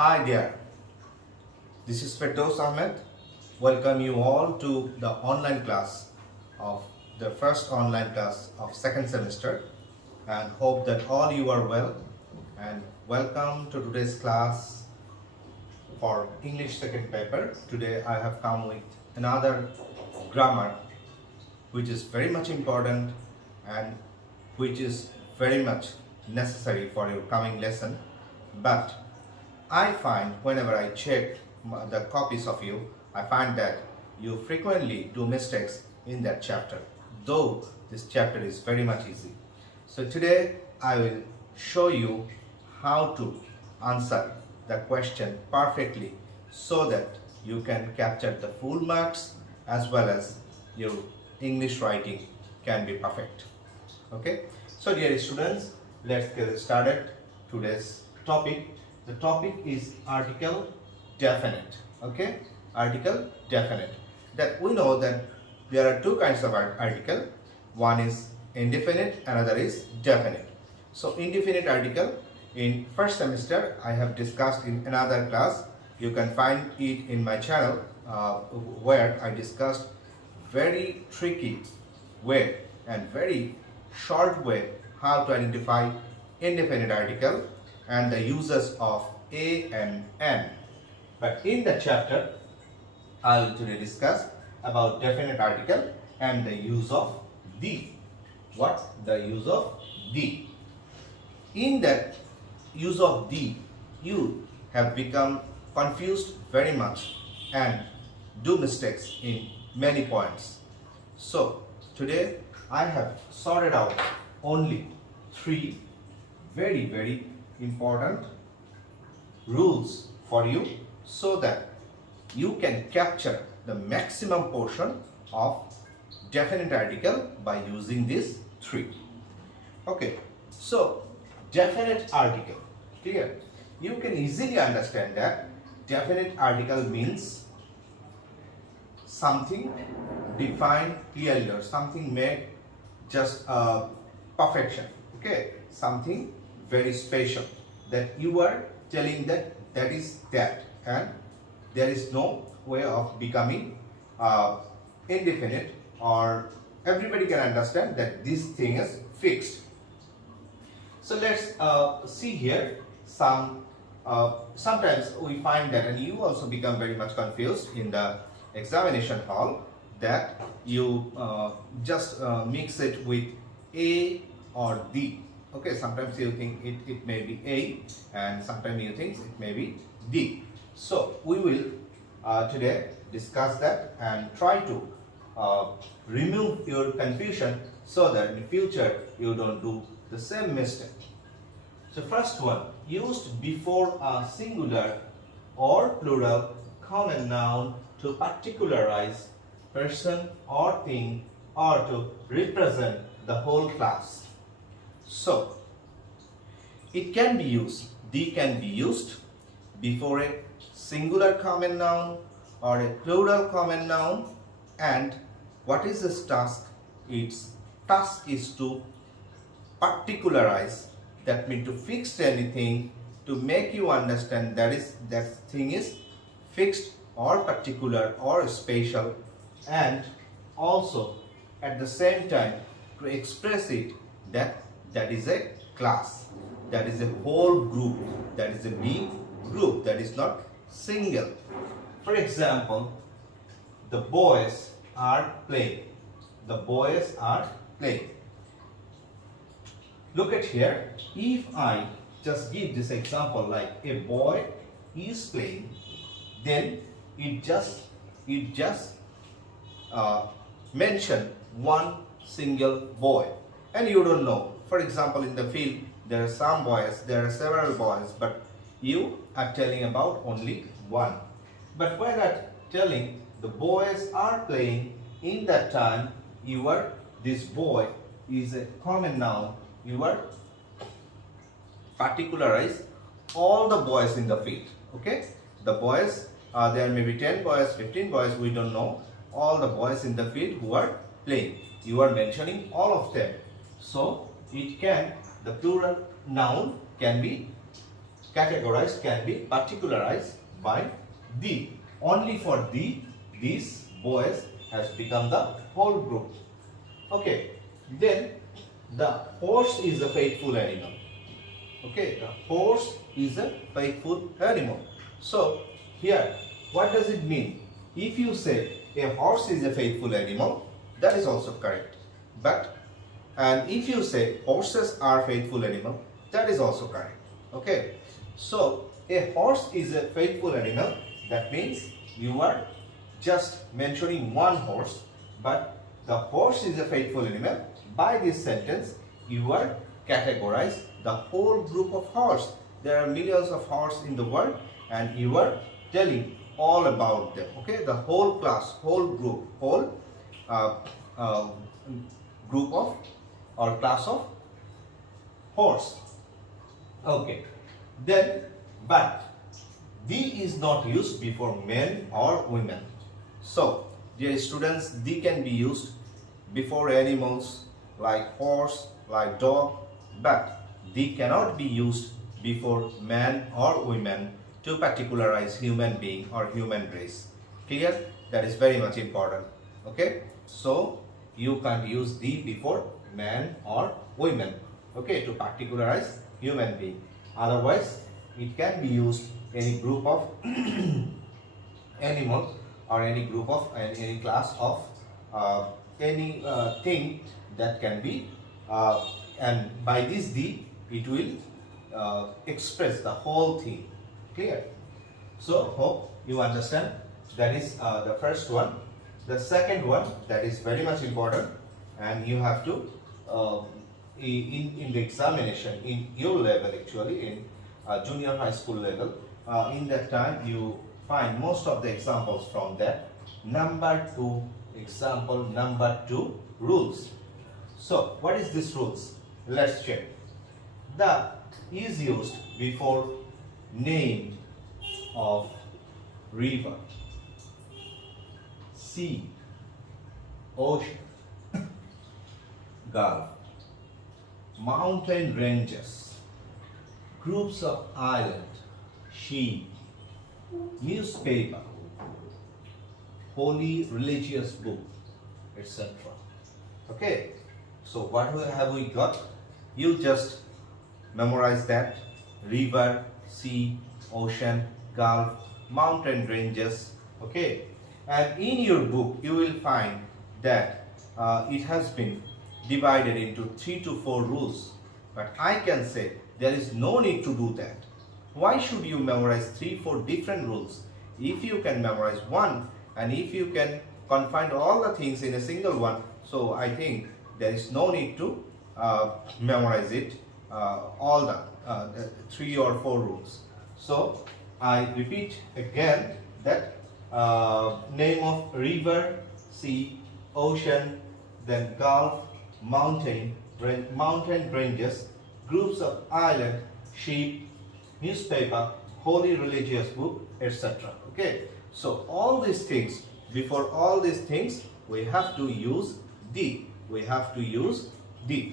Hi there, this is Ferdaus Ahmed. Welcome you all to the online class of the first online class of second semester, and hope that all you are well, and welcome to today's class for English second paper. Today I have come with another grammar which is very much important and which is very much necessary for your coming lesson. But I find whenever I check the copies of you, I find that you frequently do mistakes in that chapter, though this chapter is very much easy. So today I will show you how to answer the question perfectly so that you can capture the full marks as well as your English writing can be perfect. Okay, so dear students, let's get started. Today's topic. The topic is article definite. Okay, article definite. That we know that there are two kinds of article. One is indefinite, another is definite. So indefinite article in first semester I have discussed in another class. You can find it in my channel where I discussed very tricky way and very short way how to identify indefinite article and the uses of a and n. But in the chapter I will today discuss about definite article and the use of the. What? The use of the. In that use of the, you have become confused very much and do mistakes in many points. So today I have sorted out only three very important rules for you so that you can capture the maximum portion of definite article by using these three. Okay, so definite article, clear? You can easily understand that definite article means something defined clearly or something made just perfection. Okay, something very special that you are telling that that is that, and there is no way of becoming indefinite, or everybody can understand that this thing is fixed. So let's see here some sometimes we find that, and you also become very much confused in the examination hall, that you just mix it with a or the. Okay, sometimes you think it may be a, and sometimes you think it may be d. So we will today discuss that and try to remove your confusion so that in the future you don't do the same mistake. So first one, used before a singular or plural common noun to particularize person or thing or to represent the whole class. So it can be used, the can be used before a singular common noun or a plural common noun. And what is this task? Its task is to particularize, that means to fix anything, to make you understand that thing is fixed or particular or special, and also at the same time to express it that is a class, that is a whole group, that is a big group, that is not single. For example, the boys are playing. The boys are playing. Look at here. If I just give this example like a boy is playing, then it just mention one single boy, and you don't know. For example, in the field there are some boys, there are several boys, but you are telling about only one. But when I'm telling the boys are playing, in that time this boy is a common noun. You are particularize all the boys in the field. Okay, the boys, there may be 10 boys, 15 boys, we don't know. All the boys in the field who are playing, you are mentioning all of them. So it can, the plural noun can be categorized, can be particularized by the. Only for the, these boys has become the whole group. Okay, then the horse is a faithful animal. Okay, the horse is a faithful animal. So here, what does it mean? If you say a horse is a faithful animal, that is also correct. But, and if you say horses are faithful animal, that is also correct. Okay, so a horse is a faithful animal. That means you are just mentioning one horse, but the horse is a faithful animal. By this sentence, you are categorize the whole group of horse. There are millions of horse in the world, and you are telling all about them. Okay, the whole class, whole group, whole group of or class of horse. Okay, then but the is not used before men or women. So, dear students, the can be used before animals like horse, like dog, but the cannot be used before man or women to particularize human being or human race. Clear? That is very much important. Okay? So, you can't use the before man or women. Okay? To particularize human being. Otherwise, it can be used any group of animals or any group of any class of any thing that can be and by this the it will express the whole thing. Clear? So hope you understand. That is the first one. The second one, that is very much important, and you have to in the examination in your level, actually in junior high school level, in that time you find most of the examples from that. Number 2 example, number 2 rules. So what is this rules? Let's check. The is used before name of river, sea, ocean, gulf, mountain ranges, groups of island, sheep, newspaper, holy religious book, etc. Okay, so what have we got? You just memorize that: river, sea, ocean, gulf, mountain ranges. Okay, and in your book you will find that it has been divided into 3 to 4 rules, but I can say there is no need to do that. Why should you memorize 3-4 different rules if you can memorize one, and if you can confine all the things in a single one? So I think there is no need to memorize it all the 3 or 4 rules. So I repeat again that name of river, sea, ocean, then gulf, mountain ranges, groups of island, sheep, newspaper, holy religious book, etc. Okay, so all these things, before all these things we have to use the. We have to use the.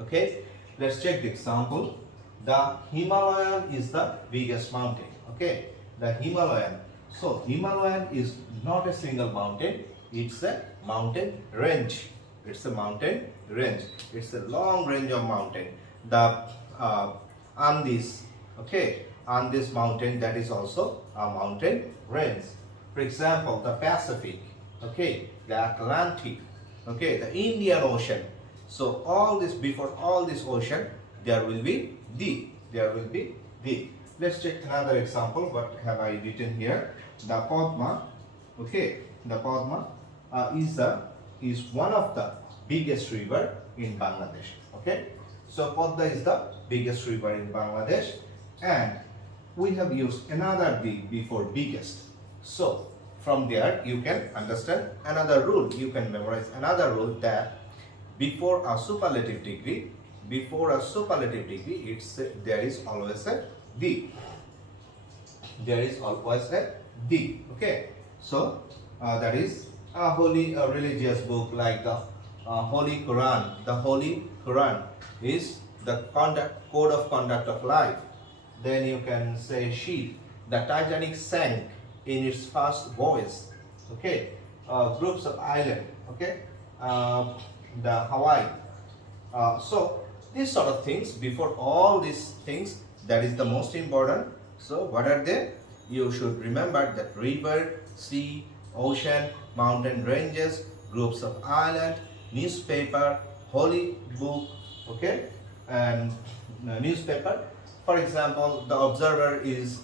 Okay, let's check the example. The Himalayan is the biggest mountain. Okay, the Himalayan. So Himalayan is not a single mountain, it's a mountain range. It's a mountain range. It's a long range of mountain. The Andes, okay, Andes mountain, that is also a mountain range. For example, the Pacific, okay, the Atlantic, okay, the Indian Ocean. So all this, before all this ocean, there will be the. There will be the. Let's check another example. What have I written here? The Padma, okay, the Padma is one of the biggest river in Bangladesh. Okay, so Padma is the biggest river in Bangladesh, and we have used another B before biggest. So from there you can understand another rule. You can memorize another rule, that before a superlative degree, it's there is always a the. There is always a the. Okay, so that is a holy religious book like the Holy Quran. The Holy Quran is the code of conduct of life. then you can say she. The Titanic sank in its first voyage. Okay, groups of island. Okay, the Hawaii. So these sort of things, before all these things, that is the most important. So what are they? You should remember that river, sea, ocean, mountain ranges, groups of island, newspaper, holy book, okay, and newspaper. For example, the Observer is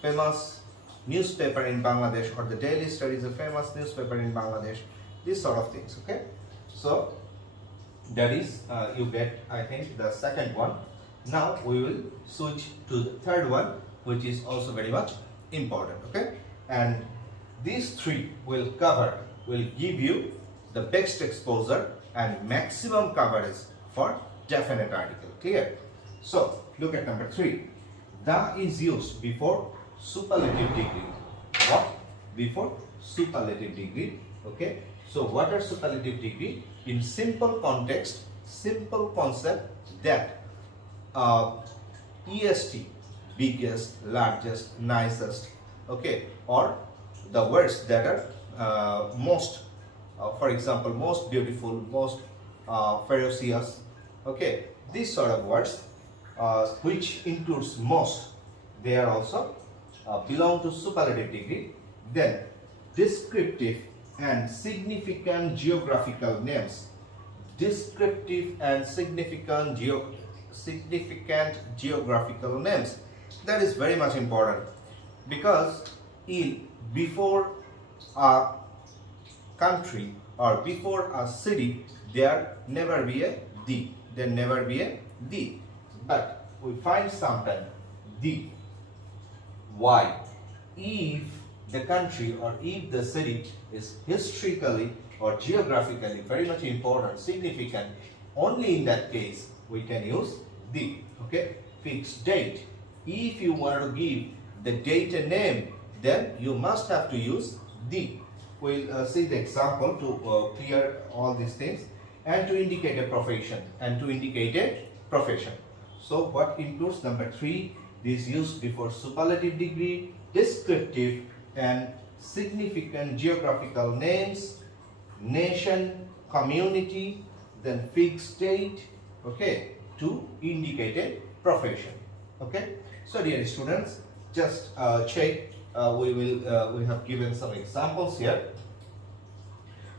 famous newspaper in Bangladesh, or the Daily Star is a famous newspaper in Bangladesh. These sort of things, okay. So that is you get, I think, the second one. Now we will switch to the third one, which is also very much important, okay. And these three will give you the best exposure and maximum coverage for definite article. Clear? So look at number 3. The is used before superlative degree. What? Before superlative degree. Okay. So what are superlative degree? In simple context, simple concept, that EST, biggest, largest, nicest, okay, or the words that are most, for example, most beautiful, most ferocious, okay, these sort of words which includes most, they are also belong to superlative degree. Then descriptive and significant geographical names. Descriptive and significant geographical names. That is very much important, because before a country or before a city, there never be a the. There never be a the. But we find sometimes the. Why? If the country or if the city is historically or geographically very much important, significant, only in that case we can use the. Okay, fixed date. If you want to give the date a name, then you must have to use the. We'll see the example to clear all these things. And to indicate a profession. And to indicate a profession. So what includes number 3? This used before superlative degree, descriptive and significant geographical names, nation, community, then fixed date, okay, to indicate a profession. Okay. So dear students, just check. We have given some examples here.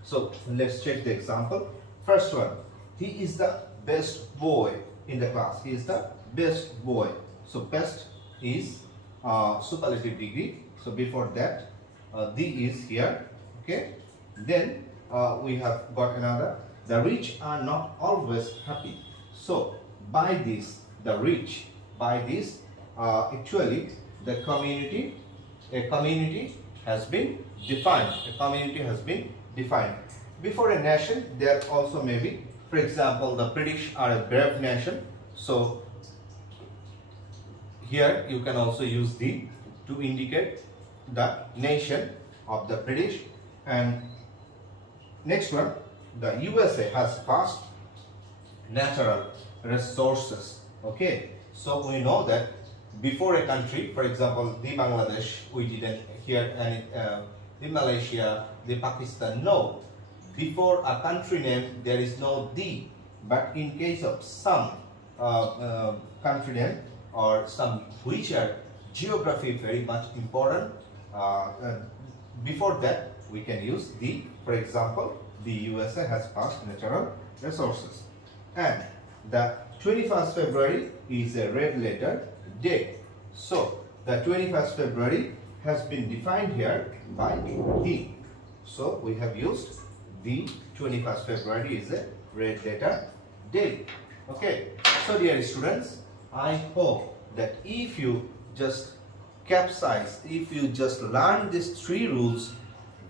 So let's check the example. First one, he is the best boy in the class. He is the best boy. So best is superlative degree. So before that, the is here. Okay. Then we have got another. The rich are not always happy. So by this, the rich. By this, actually, the community. A community has been defined. A community has been defined. Before a nation, there also may be, for example, the British are a brave nation. So here you can also use the to indicate the nation of the British. And next one, the USA has vast natural resources. Okay, so we know that before a country, for example, the Bangladesh, we didn't hear any, the Malaysia, the Pakistan, no. Before a country name, there is no the. But in case of some country name or some which are geography very much important, before that we can use the. For example, the USA has vast natural resources. And the 21st February is a red letter day. So the 21st February has been defined here by the. So we have used the 21st February is a red letter day. Okay. So dear students, I hope that if you just capsize, if you just learn these 3 rules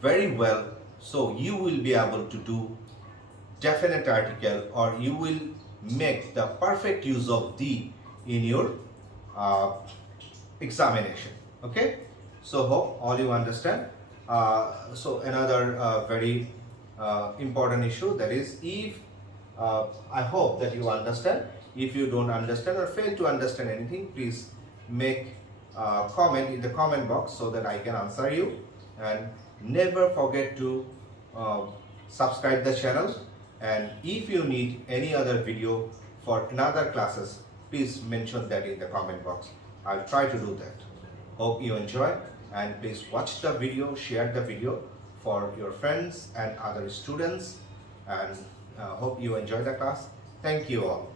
very well, so you will be able to do definite article, or you will make the perfect use of the in your examination. Okay. So hope all you understand. So another very important issue, that is, if I hope that you understand, If you don't understand or fail to understand anything, please make a comment in the comment box so that I can answer you. And never forget to subscribe the channel. And if you need any other video for another classes, please mention that in the comment box. I'll try to do that. Hope you enjoy, and please watch the video, share the video for your friends and other students, and hope you enjoy the class. Thank you all.